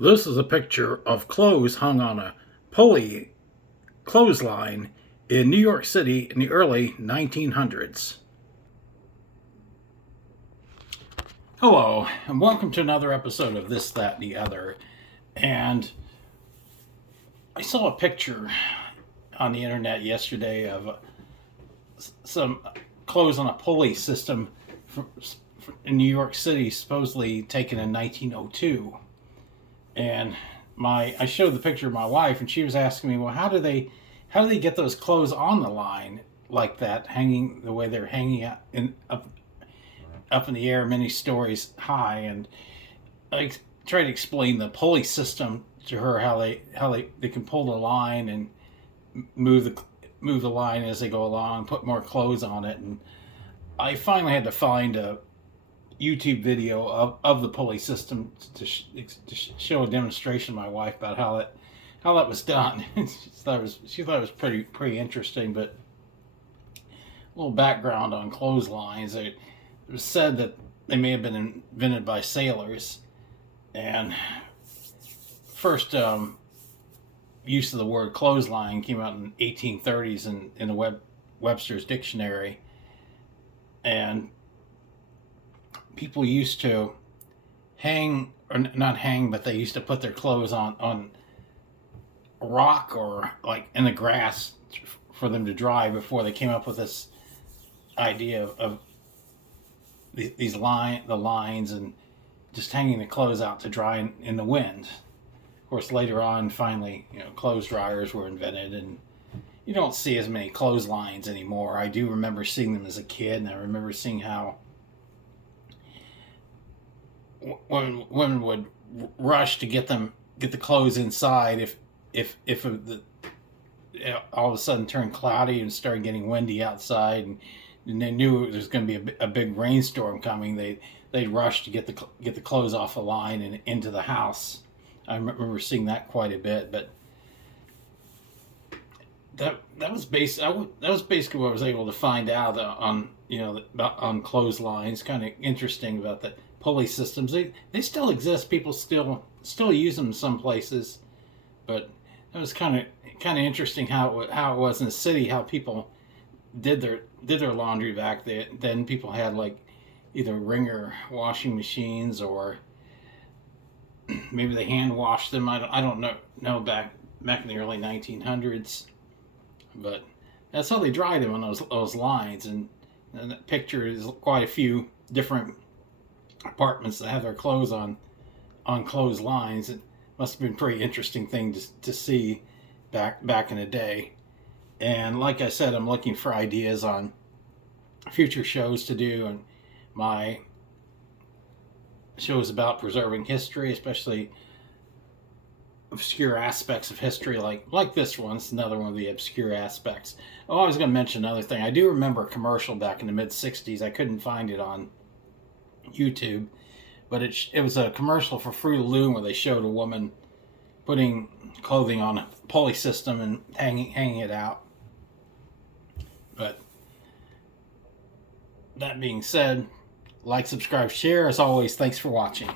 This is a picture of clothes hung on a pulley clothesline in New York City in the early 1900s. Hello, and welcome to another episode of This, That, and the Other. And I saw a picture on the internet yesterday of some clothes on a pulley system in New York City, supposedly taken in 1902. And I showed the picture to my wife, and she was asking me, well, how do they get those clothes on the line like that, hanging the way they're hanging up in the air many stories high? And I tried to explain the pulley system to her, how they can pull the line and move the line as they go along, put more clothes on it. And I finally had to find a YouTube video of the pulley system to show a demonstration to my wife about how that was done. she thought it was pretty interesting. But a little background on clotheslines. It was said that they may have been invented by sailors, and first use of the word clothesline came out in 1830s in the Webster's dictionary. And people used to hang, or not hang, but they used to put their clothes on a rock or like in the grass for them to dry before they came up with this idea of the lines and just hanging the clothes out to dry in the wind. Of course, later on, finally, clothes dryers were invented, and you don't see as many clotheslines anymore. I do remember seeing them as a kid, and I remember seeing how women would rush to get the clothes inside if all of a sudden turned cloudy and started getting windy outside, and they knew there was going to be a big rainstorm coming. They'd rush to get the clothes off the line and into the house. I remember seeing that quite a bit. But that was basically what I was able to find out on clotheslines. Kind of interesting about the pulley systems. They still exist. People still use them in some places. But it was kind of interesting how it was in the city, how people did their laundry back then. People had like either wringer washing machines, or maybe they hand washed them. I don't know back in the early 1900s. But that's how they dried them on those lines. And that picture is quite a few different apartments that have their clothes on clotheslines. It must have been a pretty interesting thing to see back in the day. And like I said, I'm looking for ideas on future shows to do, and my shows about preserving history, especially obscure aspects of history, like this one. It's another one of the obscure aspects. Oh, I was going to mention another thing. I do remember a commercial back in the mid-60s. I couldn't find it on YouTube, but it was a commercial for Fruit of the Loom where they showed a woman putting clothing on a pulley system and hanging it out. But that being said, like, subscribe, share. As always, thanks for watching.